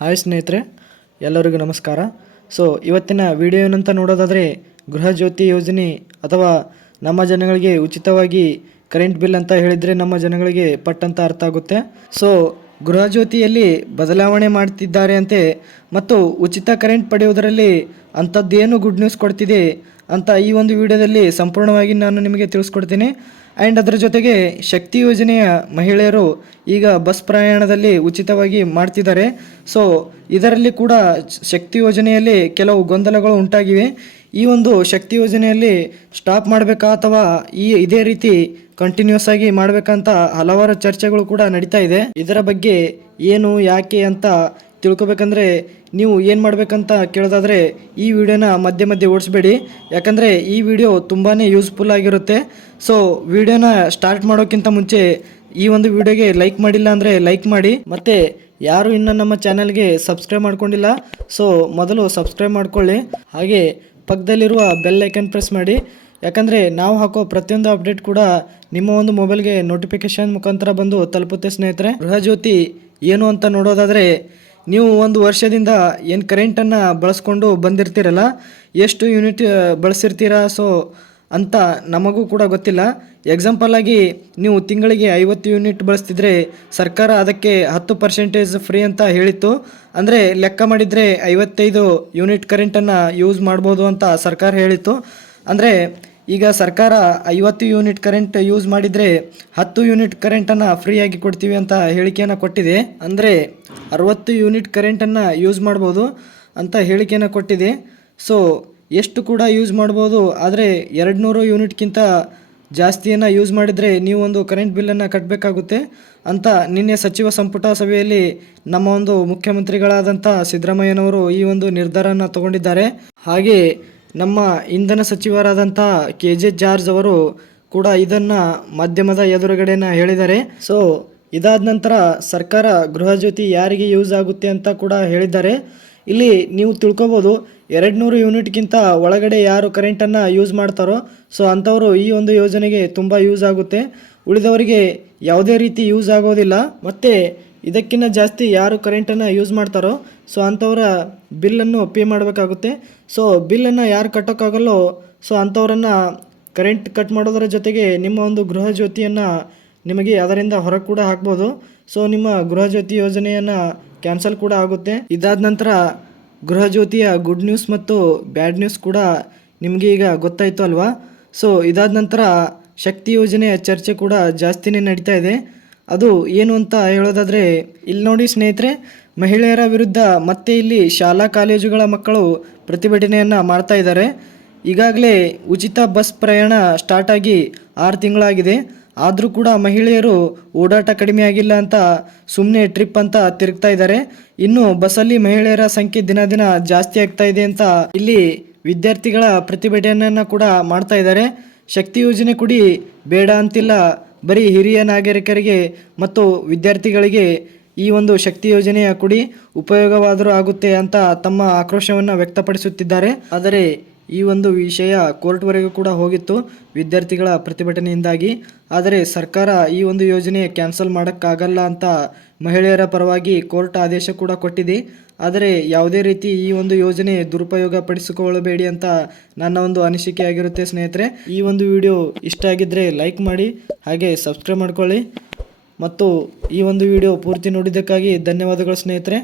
Hi ಸ್ನೇಹಿತರೆ, ಎಲ್ಲರಿಗೂ ನಮಸ್ಕಾರ. ಸೊ ಇವತ್ತಿನ ವಿಡಿಯೋ ಏನಂತ ನೋಡೋದಾದರೆ, ಗೃಹ ಜ್ಯೋತಿ ಯೋಜನೆ ಅಥವಾ ನಮ್ಮ ಜನಗಳಿಗೆ ಉಚಿತವಾಗಿ ಕರೆಂಟ್ ಬಿಲ್ ಅಂತ ಹೇಳಿದರೆ ನಮ್ಮ ಜನಗಳಿಗೆ ಪಟ್ಟಂತ ಅರ್ಥ ಆಗುತ್ತೆ. ಸೊ ಗೃಹ ಜ್ಯೋತಿಯಲ್ಲಿ ಬದಲಾವಣೆ ಮಾಡ್ತಿದ್ದಾರೆ ಅಂತೆ, ಮತ್ತು ಉಚಿತ ಕರೆಂಟ್ ಪಡೆಯುವುದರಲ್ಲಿ ಅಂಥದ್ದೇನು ಗುಡ್ ನ್ಯೂಸ್ ಕೊಡ್ತಿದೆ ಅಂತ ಈ ಒಂದು ವಿಡಿಯೋದಲ್ಲಿ ಸಂಪೂರ್ಣವಾಗಿ ನಾನು ನಿಮಗೆ ತಿಳಿಸ್ಕೊಡ್ತೀನಿ. ಆ್ಯಂಡ್ ಅದರ ಜೊತೆಗೆ ಶಕ್ತಿ ಯೋಜನೆಯ ಮಹಿಳೆಯರು ಈಗ ಬಸ್ ಪ್ರಯಾಣದಲ್ಲಿ ಉಚಿತವಾಗಿ ಮಾಡ್ತಿದ್ದಾರೆ. ಸೊ ಇದರಲ್ಲಿ ಕೂಡ ಶಕ್ತಿ ಯೋಜನೆಯಲ್ಲಿ ಕೆಲವು ಗೊಂದಲಗಳು ಉಂಟಾಗಿವೆ. ಈ ಒಂದು ಶಕ್ತಿ ಯೋಜನೆಯಲ್ಲಿ ಸ್ಟಾಪ್ ಮಾಡಬೇಕಾ ಅಥವಾ ಈ ಇದೇ ರೀತಿ ಕಂಟಿನ್ಯೂಸ್ ಆಗಿ ಮಾಡಬೇಕಂತ ಹಲವಾರು ಚರ್ಚೆಗಳು ಕೂಡ ನಡೀತಾ ಇದೆ. ಇದರ ಬಗ್ಗೆ ಏನು, ಯಾಕೆ ಅಂತ ತಿಳ್ಕೊಬೇಕಂದ್ರೆ ನೀವು ಏನು ಮಾಡಬೇಕಂತ ಕೇಳೋದಾದರೆ ಈ ವಿಡಿಯೋನ ಮಧ್ಯೆ ಮಧ್ಯೆ ಓಡಿಸ್ಬೇಡಿ. ಯಾಕಂದರೆ ಈ ವಿಡಿಯೋ ತುಂಬಾ ಯೂಸ್ಫುಲ್ ಆಗಿರುತ್ತೆ. ಸೊ ವಿಡಿಯೋನ ಸ್ಟಾರ್ಟ್ ಮಾಡೋಕ್ಕಿಂತ ಮುಂಚೆ ಈ ಒಂದು ವಿಡಿಯೋಗೆ ಲೈಕ್ ಮಾಡಿಲ್ಲ ಅಂದರೆ ಲೈಕ್ ಮಾಡಿ. ಮತ್ತು ಯಾರು ಇನ್ನು ನಮ್ಮ ಚಾನಲ್ಗೆ ಸಬ್ಸ್ಕ್ರೈಬ್ ಮಾಡ್ಕೊಂಡಿಲ್ಲ ಸೊ ಮೊದಲು ಸಬ್ಸ್ಕ್ರೈಬ್ ಮಾಡ್ಕೊಳ್ಳಿ. ಹಾಗೆ ಪಕ್ಕದಲ್ಲಿರುವ ಬೆಲ್ ಐಕನ್ ಪ್ರೆಸ್ ಮಾಡಿ. ಯಾಕಂದರೆ ನಾವು ಹಾಕೋ ಪ್ರತಿಯೊಂದು ಅಪ್ಡೇಟ್ ಕೂಡ ನಿಮ್ಮ ಒಂದು ಮೊಬೈಲ್ಗೆ ನೋಟಿಫಿಕೇಶನ್ ಮುಖಾಂತರ ಬಂದು ತಲುಪುತ್ತೆ ಸ್ನೇಹಿತರೆ. ಗೃಹಜ್ಯೋತಿ ಏನು ಅಂತ ನೋಡೋದಾದರೆ ನೀವು ಒಂದು ವರ್ಷದಿಂದ ಏನು ಕರೆಂಟನ್ನು ಬಳಸ್ಕೊಂಡು ಬಂದಿರ್ತೀರಲ್ಲ, ಎಷ್ಟು ಯೂನಿಟ್ ಬಳಸಿರ್ತೀರಾ ಸೊ ಅಂತ ನಮಗೂ ಕೂಡ ಗೊತ್ತಿಲ್ಲ. ಎಕ್ಸಾಂಪಲ್ ಆಗಿ ನೀವು ತಿಂಗಳಿಗೆ ಐವತ್ತು ಯೂನಿಟ್ ಬಳಸ್ತಿದ್ರೆ ಸರ್ಕಾರ ಅದಕ್ಕೆ ಹತ್ತು ಪರ್ಸೆಂಟೇಜ್ ಫ್ರೀ ಅಂತ ಹೇಳಿತ್ತು. ಅಂದರೆ ಲೆಕ್ಕ ಮಾಡಿದರೆ ಐವತ್ತೈದು ಯೂನಿಟ್ ಕರೆಂಟನ್ನು ಯೂಸ್ ಮಾಡ್ಬೋದು ಅಂತ ಸರ್ಕಾರ ಹೇಳಿತ್ತು. ಅಂದರೆ ಈಗ ಸರ್ಕಾರ ಐವತ್ತು ಯೂನಿಟ್ ಕರೆಂಟ್ ಯೂಸ್ ಮಾಡಿದರೆ ಹತ್ತು ಯೂನಿಟ್ ಕರೆಂಟನ್ನು ಫ್ರೀಯಾಗಿ ಕೊಡ್ತೀವಿ ಅಂತ ಹೇಳಿಕೆಯನ್ನು ಕೊಟ್ಟಿದೆ. ಅಂದರೆ ಅರವತ್ತು ಯೂನಿಟ್ ಕರೆಂಟನ್ನು ಯೂಸ್ ಮಾಡ್ಬೋದು ಅಂತ ಹೇಳಿಕೆಯನ್ನು ಕೊಟ್ಟಿದೆ. ಸೊ ಎಷ್ಟು ಕೂಡ ಯೂಸ್ ಮಾಡ್ಬೋದು, ಆದರೆ ಎರಡು ನೂರು ಯೂನಿಟ್ಗಿಂತ ಜಾಸ್ತಿಯನ್ನು ಯೂಸ್ ಮಾಡಿದರೆ ನೀವು ಒಂದು ಕರೆಂಟ್ ಬಿಲ್ಲನ್ನು ಕಟ್ಟಬೇಕಾಗುತ್ತೆ ಅಂತ ನಿನ್ನೆ ಸಚಿವ ಸಂಪುಟ ಸಭೆಯಲ್ಲಿ ನಮ್ಮ ಒಂದು ಮುಖ್ಯಮಂತ್ರಿಗಳಾದಂಥ ಸಿದ್ದರಾಮಯ್ಯನವರು ಈ ಒಂದು ನಿರ್ಧಾರನ ತಗೊಂಡಿದ್ದಾರೆ. ಹಾಗೆ ನಮ್ಮ ಇಂಧನ ಸಚಿವರಾದಂಥ ಕೆ ಜೆ ಜಾರ್ಜ್ ಅವರು ಕೂಡ ಇದನ್ನು ಮಾಧ್ಯಮದ ಎದುರುಗಡೆನ ಹೇಳಿದ್ದಾರೆ. ಸೊ ಇದಾದ ನಂತರ ಸರ್ಕಾರ ಗೃಹ ಜ್ಯೋತಿ ಯಾರಿಗೆ ಯೂಸ್ ಆಗುತ್ತೆ ಅಂತ ಕೂಡ ಹೇಳಿದ್ದಾರೆ. ಇಲ್ಲಿ ನೀವು ತಿಳ್ಕೊಬೋದು ಎರಡು ನೂರು ಯೂನಿಟ್ಗಿಂತ ಒಳಗಡೆ ಯಾರು ಕರೆಂಟನ್ನು ಯೂಸ್ ಮಾಡ್ತಾರೋ ಸೊ ಅಂಥವರು ಈ ಒಂದು ಯೋಜನೆಗೆ ತುಂಬ ಯೂಸ್ ಆಗುತ್ತೆ. ಉಳಿದವರಿಗೆ ಯಾವುದೇ ರೀತಿ ಯೂಸ್ ಆಗೋದಿಲ್ಲ. ಮತ್ತು ಇದಕ್ಕಿಂತ ಜಾಸ್ತಿ ಯಾರು ಕರೆಂಟನ್ನು ಯೂಸ್ ಮಾಡ್ತಾರೋ ಸೊ ಅಂಥವರ ಬಿಲ್ಲನ್ನು ಪೇ ಮಾಡಬೇಕಾಗುತ್ತೆ. ಸೊ ಬಿಲ್ಲನ್ನು ಯಾರು ಕಟ್ಟೋಕ್ಕಾಗಲ್ಲೋ ಸೊ ಅಂಥವರನ್ನು ಕರೆಂಟ್ ಕಟ್ ಮಾಡೋದರ ಜೊತೆಗೆ ನಿಮ್ಮ ಒಂದು ಗೃಹ ಜ್ಯೋತಿಯನ್ನು ನಿಮಗೆ ಅದರಿಂದ ಹೊರಗೆ ಕೂಡ ಹಾಕ್ಬೋದು. ಸೊ ನಿಮ್ಮ ಗೃಹ ಜ್ಯೋತಿ ಯೋಜನೆಯನ್ನು ಕ್ಯಾನ್ಸಲ್ ಕೂಡ ಆಗುತ್ತೆ. ಇದಾದ ನಂತರ ಗೃಹ ಜ್ಯೋತಿಯ ಗುಡ್ ನ್ಯೂಸ್ ಮತ್ತು ಬ್ಯಾಡ್ ನ್ಯೂಸ್ ಕೂಡ ನಿಮಗೆ ಈಗ ಗೊತ್ತಾಯಿತು ಅಲ್ವಾ? ಸೊ ಇದಾದ ನಂತರ ಶಕ್ತಿ ಯೋಜನೆಯ ಚರ್ಚೆ ಕೂಡ ಜಾಸ್ತಿನೇ ನಡೀತಾ ಇದೆ. ಅದು ಏನು ಅಂತ ಹೇಳೋದಾದರೆ, ಇಲ್ಲಿ ನೋಡಿ ಸ್ನೇಹಿತರೆ, ಮಹಿಳೆಯರ ವಿರುದ್ಧ ಮತ್ತೆ ಇಲ್ಲಿ ಶಾಲಾ ಕಾಲೇಜುಗಳ ಮಕ್ಕಳು ಪ್ರತಿಭಟನೆಯನ್ನು ಮಾಡ್ತಾ ಇದ್ದಾರೆ. ಈಗಾಗಲೇ ಉಚಿತ ಬಸ್ ಪ್ರಯಾಣ ಸ್ಟಾರ್ಟ್ ಆಗಿ ಆರು ತಿಂಗಳಾಗಿದೆ. ಆದರೂ ಕೂಡ ಮಹಿಳೆಯರು ಓಡಾಟ ಕಡಿಮೆ ಆಗಿಲ್ಲ ಅಂತ ಸುಮ್ಮನೆ ಟ್ರಿಪ್ ಅಂತ ತಿರುಗ್ತಾ ಇದ್ದಾರೆ. ಇನ್ನು ಬಸ್ಸಲ್ಲಿ ಮಹಿಳೆಯರ ಸಂಖ್ಯೆ ದಿನ ದಿನ ಜಾಸ್ತಿ ಆಗ್ತಾ ಇದೆ ಅಂತ ಇಲ್ಲಿ ವಿದ್ಯಾರ್ಥಿಗಳ ಪ್ರತಿಭಟನೆಯನ್ನು ಕೂಡ ಮಾಡ್ತಾ ಇದ್ದಾರೆ. ಶಕ್ತಿ ಯೋಜನೆ ಕುಡಿ ಬೇಡ ಅಂತಿಲ್ಲ ಬರೀ ಹಿರಿಯ ನಾಗರಿಕರಿಗೆ ಮತ್ತು ವಿದ್ಯಾರ್ಥಿಗಳಿಗೆ ಈ ಒಂದು ಶಕ್ತಿ ಯೋಜನೆಯ ಕುಡಿ ಉಪಯೋಗವಾದರೂ ಆಗುತ್ತೆ ಅಂತ ತಮ್ಮ ಆಕ್ರೋಶವನ್ನು ವ್ಯಕ್ತಪಡಿಸುತ್ತಿದ್ದಾರೆ. ಆದರೆ ಈ ಒಂದು ವಿಷಯ ಕೋರ್ಟ್ವರೆಗೂ ಕೂಡ ಹೋಗಿತ್ತು ವಿದ್ಯಾರ್ಥಿಗಳ ಪ್ರತಿಭಟನೆಯಿಂದಾಗಿ. ಆದರೆ ಸರ್ಕಾರ ಈ ಒಂದು ಯೋಜನೆ ಕ್ಯಾನ್ಸಲ್ ಮಾಡೋಕ್ಕಾಗಲ್ಲ ಅಂತ ಮಹಿಳೆಯರ ಪರವಾಗಿ ಕೋರ್ಟ್ ಆದೇಶ ಕೂಡ ಕೊಟ್ಟಿದೆ. ಆದರೆ ಯಾವುದೇ ರೀತಿ ಈ ಒಂದು ಯೋಜನೆ ದುರುಪಯೋಗ ಪಡಿಸಿಕೊಳ್ಳಬೇಡಿ ಅಂತ ನನ್ನ ಒಂದು ಅನಿಸಿಕೆ ಆಗಿರುತ್ತೆ ಸ್ನೇಹಿತರೆ. ಈ ಒಂದು ವಿಡಿಯೋ ಇಷ್ಟ ಆಗಿದ್ದರೆ ಲೈಕ್ ಮಾಡಿ, ಹಾಗೆ ಸಬ್ಸ್ಕ್ರೈಬ್ ಮಾಡ್ಕೊಳ್ಳಿ. ಮತ್ತು ಈ ಒಂದು ವಿಡಿಯೋ ಪೂರ್ತಿ ನೋಡಿದ್ದಕ್ಕಾಗಿ ಧನ್ಯವಾದಗಳು, ಸ್ನೇಹಿತರೆ.